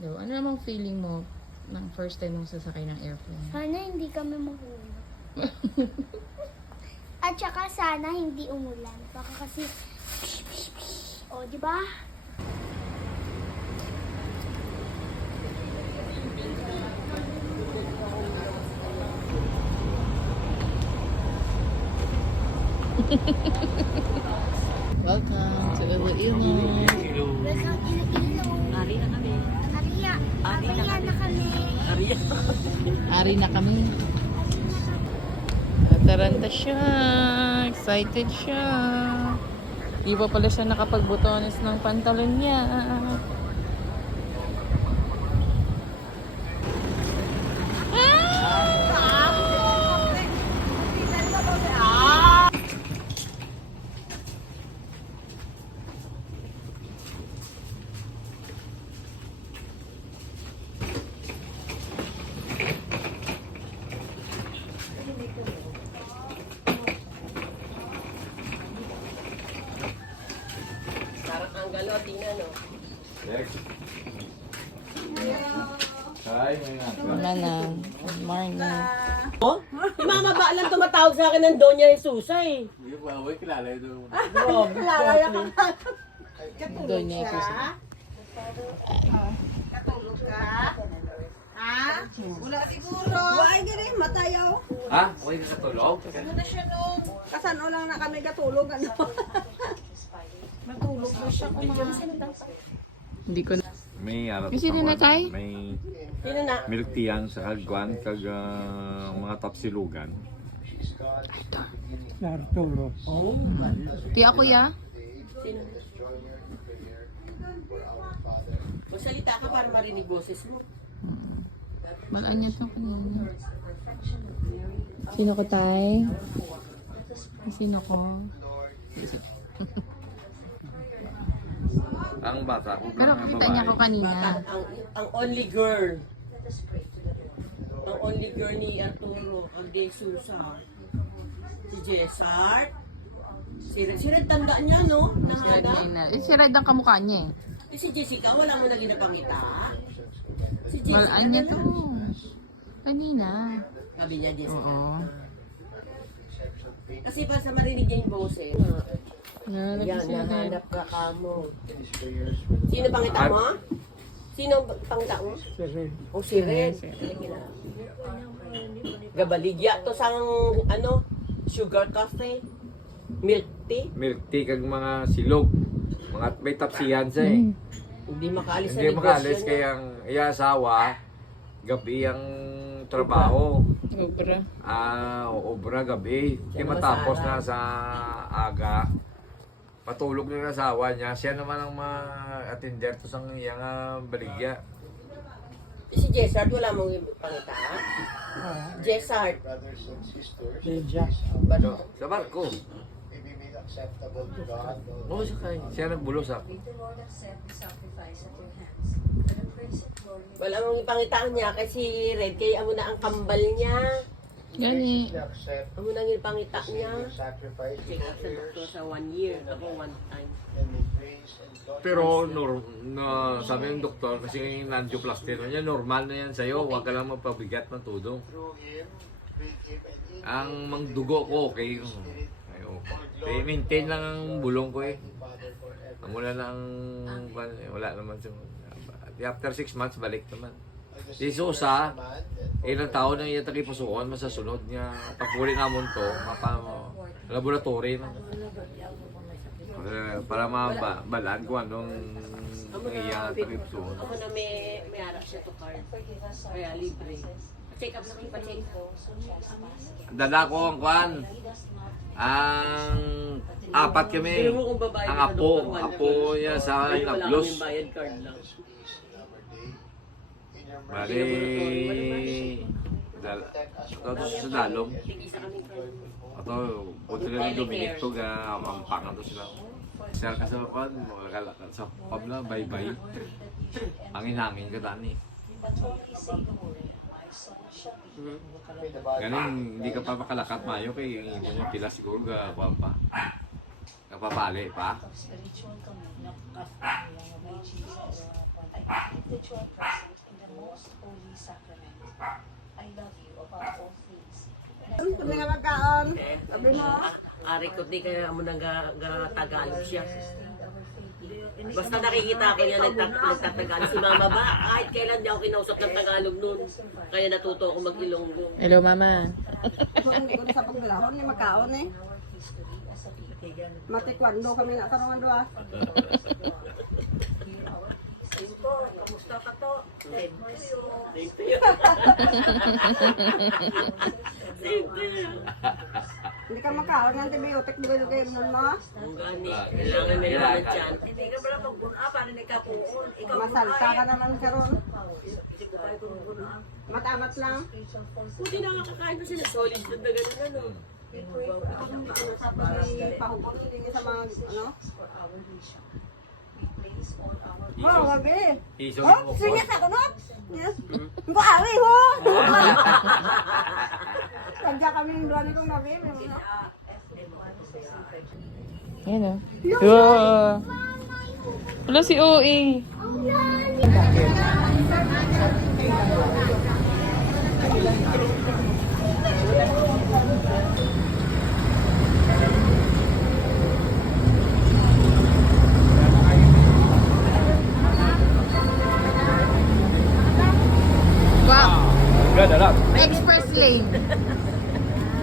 Diba? Ano namang feeling mo ng first time mong sasakay ng airplane? Sana hindi kami mahulog. At saka sana hindi umulan. Baka kasi... O, di ba? Welcome to Iloilo. Welcome Iloilo. Ari na kami. Ariya na kami. Ari na kami. Taranta siya. Excited siya. Di pa pala siya nakapagbutones ng pantalon niya. Parang ang galotin na, no? Next. Hi, Wala na. Good morning. Oh? Si Mama ba alam tumatawag sa akin ng Doña Jesusa eh? Yung bawal kilala ito. Doon niya ito sa... Katulog ka? Ha? Wala siguro. Wala ganun, matayaw. Ha? Okay na sa tulog? Ano na siya nung kasano lang na kami katulog, ano? Matulog na siya kumain. Hindi ko na... May ano May sino na tayo? May Sino na? milk tea yan sa kagwan, mga tapsilugan. Ti ako ya? Sino? Magsalita ka para marinig boses mo. Malaan niya ito kanina. Sino ko tay? Sino ko? Ang bata, Pero kita niya ako kanina. Ang only girl. Ang only girl ni Arturo, ang De Sousa. Si Jessart. Si Red tanda niya, no? Si Red na si Red ang kamukha niya eh. Si Jessica, wala mo na ginapangita. Si Jessica. Malaan niya to. Kanina. Sabi niya, Jessica. Oo. Kasi pa sa marinig niya yung boses. Nalala Yan, si Red. nahanap ka kamo. Sino pangita mo? Sino pangita mo? Si Red. Oh, si Red. Gabaligya to sang ano, sugar cafe. Milk tea. milk tea kag mga silog. Mga may tapsiyan siya eh. Hindi makaalis sa Hindi negosyo makalis niya. kaya ang asawa, gabi ang trabaho. Obra. Obra gabi. Hindi Siya matapos masara. na sa aga. Patulog ng asawa niya. Siya naman ang ma-attender to sa iyang baligya. Si Jessart, wala mong pangita. Jessart. No, sa barko. Oo, siya nagbulos ako. Wala mong ipangitaan niya kasi Red, kaya amo na ang kambal niya. Gani. Amo na ang ipangita niya. Check up sa doktor sa 1 year. Ako 1 time. Pero sabi ng doktor, kasi yung angioplasty niya, normal na yan sa'yo. Huwag ka lang magpabigat ng tudo. Ang mangdugo ko, okay. Maintain lang ang bulong ko eh. Mula na wala naman siya. After 6 months, balik naman. Si Sosa, ilang taon na iya tagipusuon, masasunod niya. Pagpuli namon to, laboratory na. Para mabalag kung anong iya tagipusuon. Ako na may harap siya to card. Kaya libre. Check up lang ipa-check. Dala ko ang kwan. Ang apat kami. Pero mo kung babae Ang ka sa doktor, apo niya sa Ay, wala Inablos. kaming bayad card lang. Bali, ito sa dalong. Tig-isa kaming card. Ito, punto lang yung Dominic to, amampangan to sila. Sir ka sa kwan, sa pabla, bye-bye. Hangin-hangin ka dani. Galing, hindi ka pa makalakat mayo kay yung imo mo pila siguro ka pa. Kapapali pa. Kami nga magkaon. Sabi mo. Ari ko di kaya mo nag-Tagalog siya. Basta nakikita ko niya nagtatagalog. Si mama ba? Kahit kailan di ako kinausap ng Tagalog noon. Kaya natuto ako mag-Ilonggo. Hello, Mama. Hindi ko na sa pagbilahon, ni magkaon eh. Matikwando kami na tarungan doa. Kamusta ka to? Same to you. Hindi ka magkaon ng antibiotic mo kayo nun mo. Ang gani. Kailangan may naman dyan. Hindi ka pala magbuna, paano ni kapuon? Masalta ka naman karon. Matamat lang. Buti na nakakain ko sila. Solid na ganun ano. Pahupon hindi sa mga ano. Oh, wabi. Iso Oh, mo singit ako no? Yes. Ngo awi ho. Tagya kami ng duwan kong wabi. Ayan o. Wow. Wala si OA. Wow. Ganda lang. Express lane.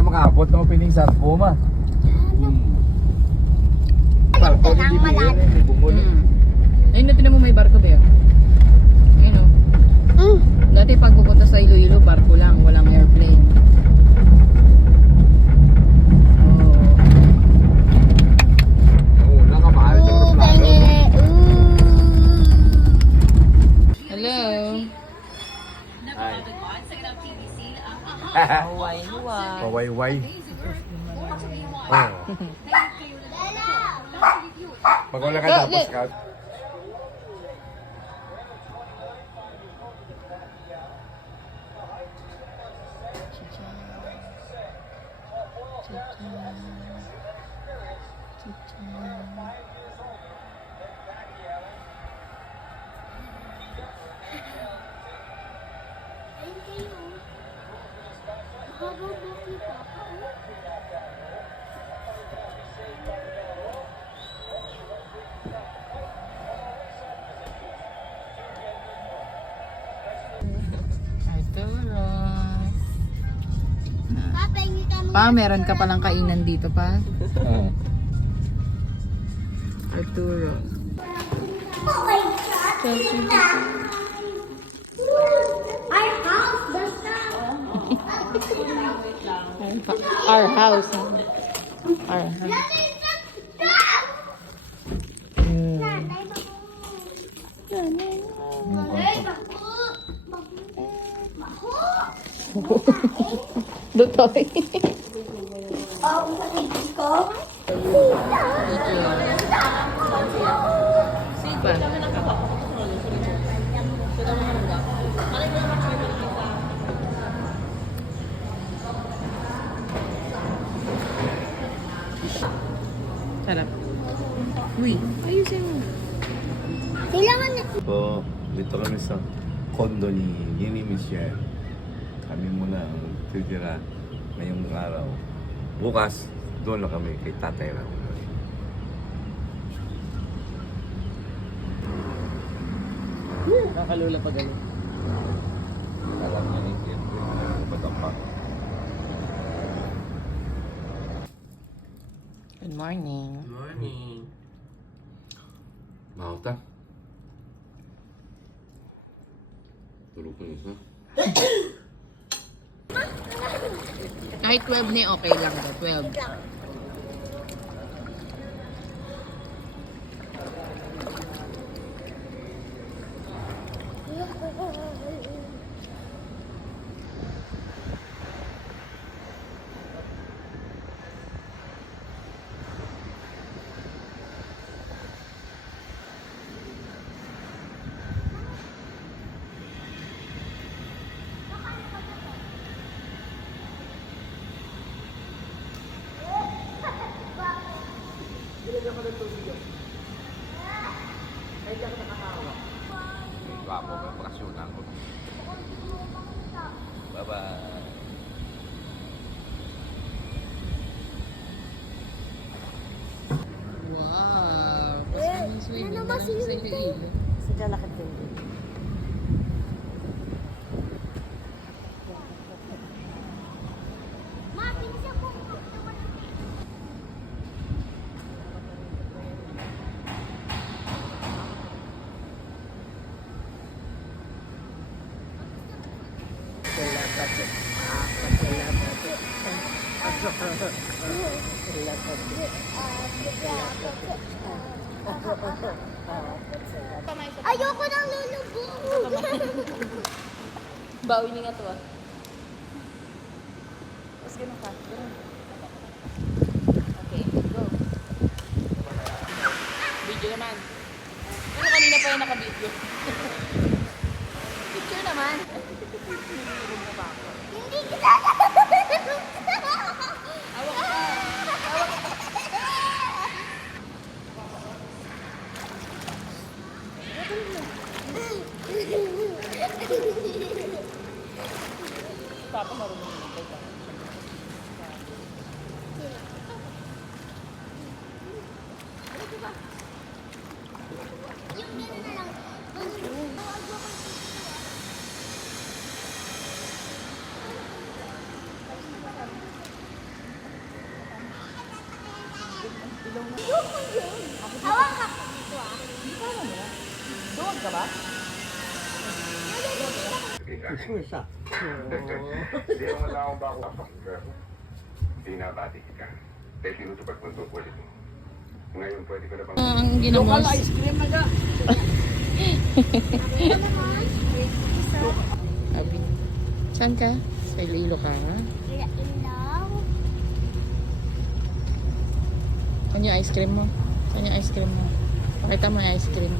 Makaabot na opening sa Puma. Alam ka nang malalim. Ayun na, tinan mo may barko ba yun? Ayun o. Dati pag pupunta sa Iloilo, barko lang, walang airplane. Oo, nakamahal sa aeroplano. Hello. Huway-huway. Pawayway. Oh. Pag wala ka tapos ka. Papa, hindi ka Pa, meron ka palang kainan dito pa. Oo. Arturo. Oh my God! Our house, basta! Our house. Our house. Nanay, stop! Nanay, baku! Nanay, baku! Baku! Dutoy. Oh, sa baby ko? Sarap. Uy, ayusin mo. Kailangan na. Po, dito kami sa condo ni Michelle. Kami muna ang titira ngayong araw. Bukas, doon na kami kay Tatay Raul. Nakakalula pa ganun. Alam niya ni Kid, Batampak. Good morning. Morning. Mauta. Tulog ko isa. Kahit 12 na okay lang daw. 12. Mama, Sa Iloilo. Sige, lakad din. Ma, pinsan ko. Ayoko nang lulubog. Bawi niya nga to ah. Tapos ganun ka. Ganun. Okay, go. Video naman. Ano kanina pa yung naka-video? Picture naman. Hindi kita. Papa marunong na ito. Yung gano'n na lang. Hawak ka dito ah. Doon ka ba? Susa. Hindi mo na akong bako kapag pero binabati ka. Dahil tinutupad mo ang tungkulin mo. Ngayon pwede ko na bang... Ang ginamos. Local ice cream na ka. Abi. Saan ka? Sa Iloilo ka? Ilaw. Saan yung ice cream mo? Saan yung ice cream mo? Pakita mo yung ice cream.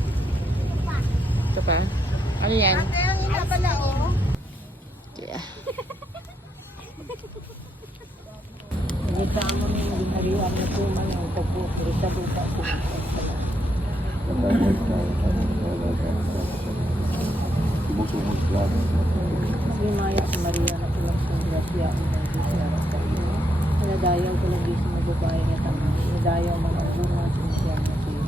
Ito pa? Ano yan? Ang ina pala oh. Yeah. Nita mo na yung ginariwan na tuman ng pagpupuri sa lupa po. Sumusumod lang. Si Maya si Maria na pulang sungrasya ang nagsisyara sa iyo. Nadayaw ko lagi sa mga babae na tama. Nadayaw man ang bunga sa siya na siya.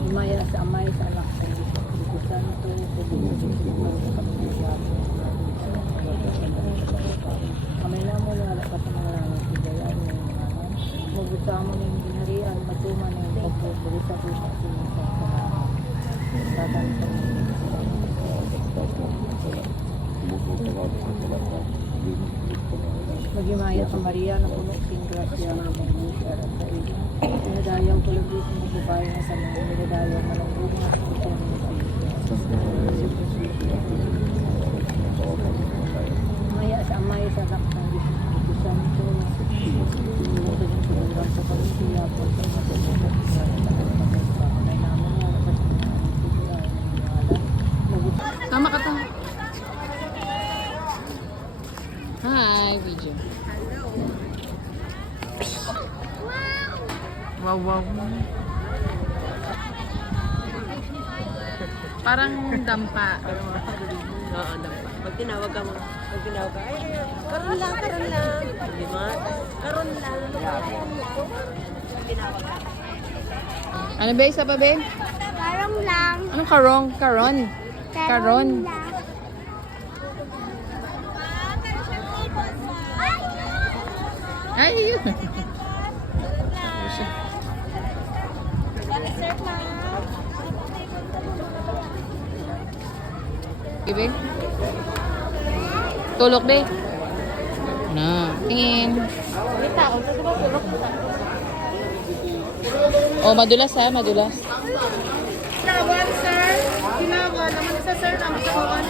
Si Maya sa amay sa anak sa iyo. Bikusan ito sa bikusan sa pamilya. Kamay na mo na wala pa sa mga langat si Jayan na yung mga mabuta mo na yung ginarian, matuman na yung pagpupuri sa pusa sa mga Magimaya sa Maria na puno sing grasya na mabuti at sa iyo. Sinadayaw ko lagi sa mga babae na sa mga niladayaw malambunga sa ito ng Maya sa amay sa lakang bikusan ito na sa pagkakas sa pagkasiya po sa mga may naman nga Tama ka to. Hi, video. Wow, wow. Parang dampa. Oo, dampa. Pag tinawag ka mo, ay, karon lang. Di ba? Karon lang. Tinawag ka. Ano ba isa pa, be? Karong lang. Anong karong? Karon. Karon. lang. Ay, yun. Ibe? Tulok, be? Na. Tingin. Oh, madulas ha, madulas. Kinawan, sir. Kinawan. Naman sa sir ang kinawan.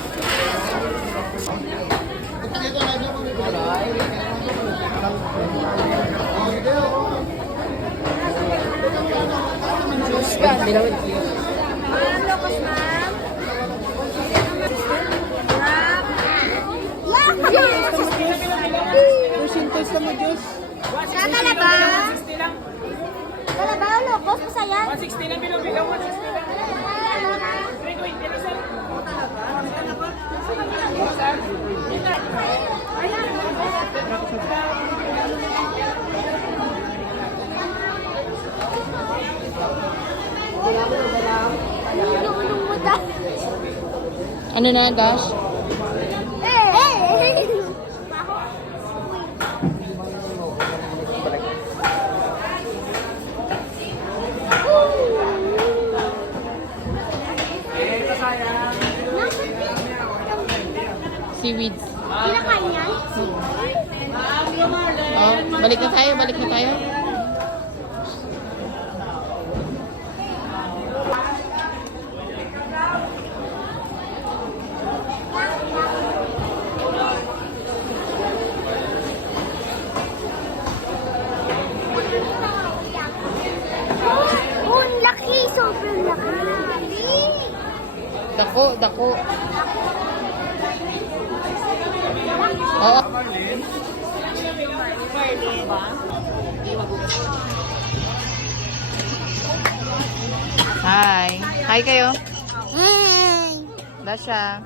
Tusintos na mo, Diyos. Kalaba? Kalaba, lokos pa saya. 160 lang bilang 160 lang. 320 na sir. Ano na, Dash? Seaweeds. Kinakain yan? Oh, balik na tayo, balik na tayo. Oh, ang laki. Sobrang laki. Dako, dako. Oo. Hi. Hi kayo. Hey! Dasha.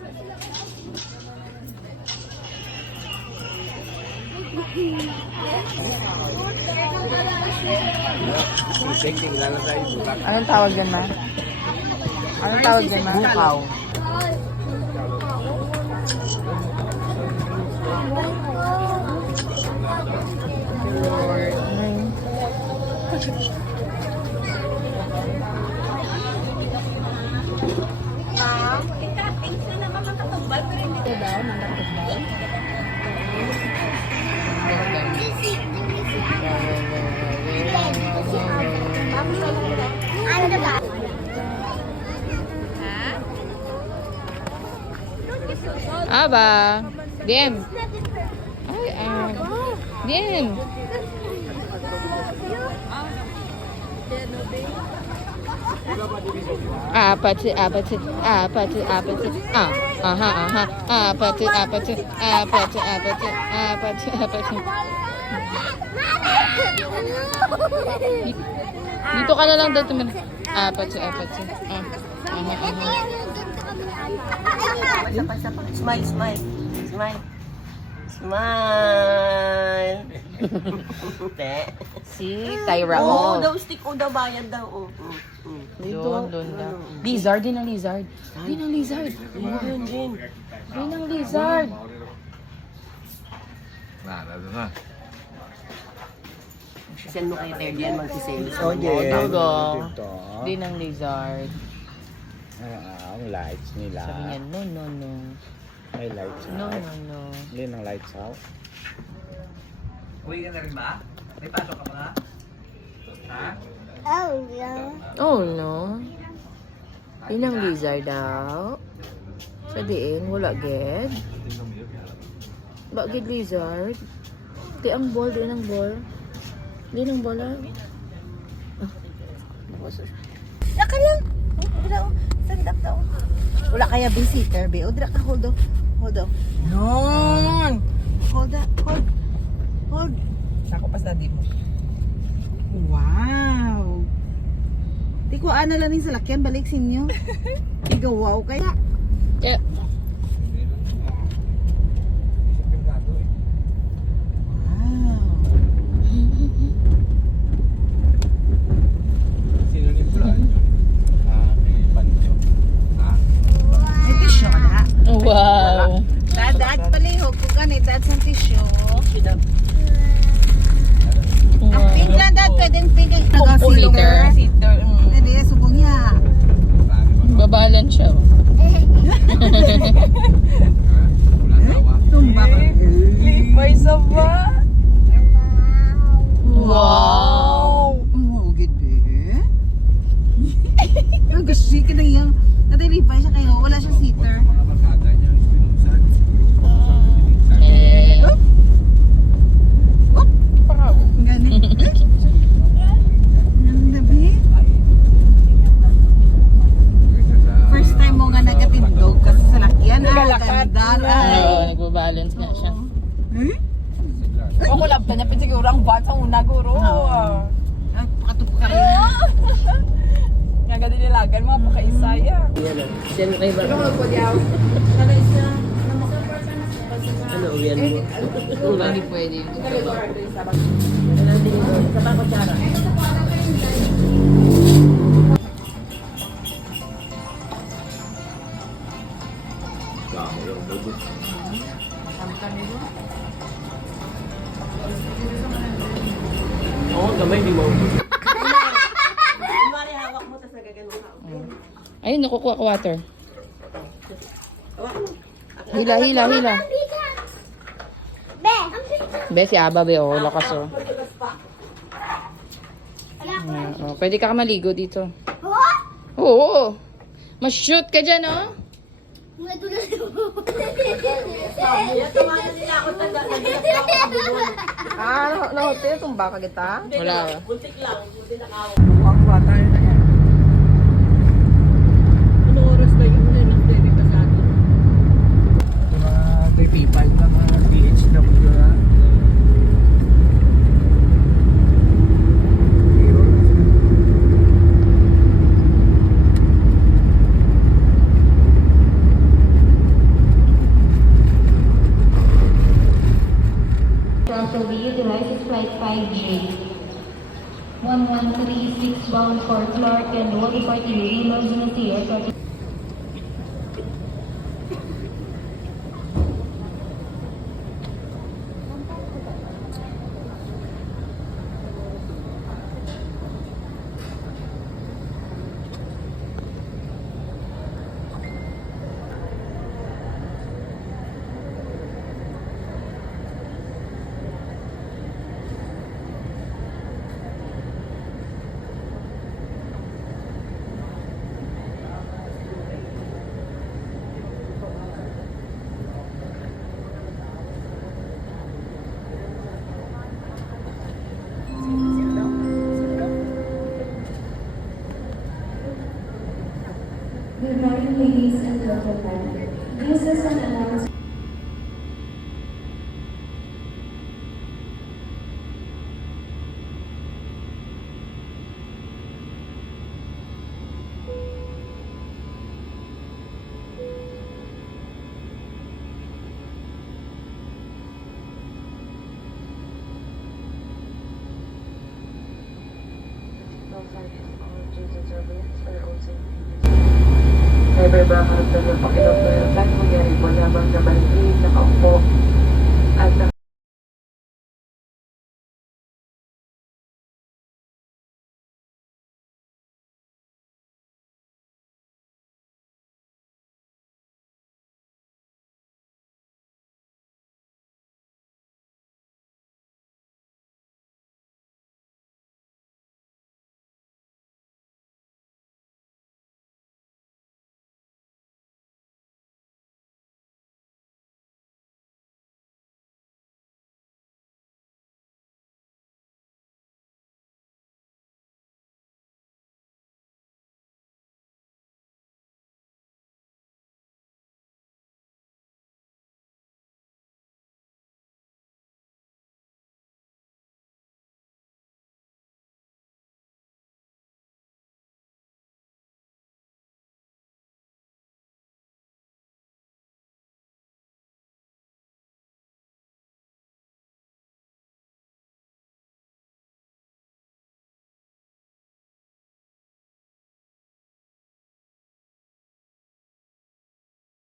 Anong tawag dyan, ma? Anong tawag dyan, ma? Bukaw. Ano ba? Aba. Diem. Ay, Diem. Apatu, apatu, apatu, apatu. Aha, aha. Apatu, apatu, apatu, apatu, apatu, apatu. Dito ka na lang daw tumira. Apatu, apatu. Aha, aha. Smile, smile. Smile. Smile. Te. Si Tyra. Oo, daw stick o daw bayad daw. Oh. Doon na. Lizard, din ang lizard. Din ang lizard. Yun, Jin. Din ang lizard. Nandun na. Send mo kay Terdian magsiselos. Oh, yeah. Dugo. Din ang lizard. Ang lights nila. Sabi niya, no, no, no. May lights No, out. no, no. Hindi ng lights out. Uwi ka na rin ba? May pasok ka pa? Ha? Oh, yeah. Oh, no. Din ang lizard daw. Sa diin, wala ged. Bakit lizard? Di ang ball, di ang ball. Di ang ball ah. Laka lang. Wala, stand up daw. Wala kaya visitor, be. O, dira ka, hold on. Hold on. Nun! Hold on, hold. Hold. Sako pa sa di mo. Wow! Di ko ana lang sa lakyan, balik sa inyo. Ikaw, wow kaya. Yeah. Wow! Sino ni Brian? May pancho. May tissue ka na. Wow. Dad, palihog ko ganit. Dad, sa tissue. Ang pink lang, Dad. Pwedeng pink. Oh, liter. Hindi, subong niya. Babalan siya. Tumba ka. May saba. Wow. Oh, good be. Yung kasi ka na yung natilipay siya kayo. Wala siya seater. Mga barkada niya, ispinusan. Eh. Ganit. Ang dabi. First time mo nga nagatindog kasi sa lakyan. Gandar. Oo, nagbabalance nga siya. Ako lang, tanapin siguro ang van sa una, guro. Pakatupo ka rin. Nga ganda nilagan mga pakaisaya. Send mo kay Bar. Ano, yan mo? Hindi pwede. ako yung mudo. Oo, gamay, hindi mo. Kunwari hawak mo, tapos nagaganong ka. Ayun, nakukuha ko water. Hawak mo. Hila, hila, hila. Be! Ang bigat! Be, si Aba, be, oh, lakas, oh. Pagkakas pa. Wala ko. Oh, pwede ka maligo dito. Oh! Oo. Mas-shoot ka dyan, oh. Nadulas mo. Kaya tumanan nila ako, nagbilas pa ako sa bubon. Hotel, tumba ka kita? Wala. Buntik lang, buntik na kao. Kuha tayo na yan. Ano oras na yun na nag-debit ka sa atin? Mga 35 na mga DHW na. Also, we utilize flight 5J. 1136 bound for Clark and Water Party Emergency Aircraft. Good morning, ladies and gentlemen. This is an announcement. Never ba ang pakiramdam ng nangyari mo lamang na maligid, nakaupo, at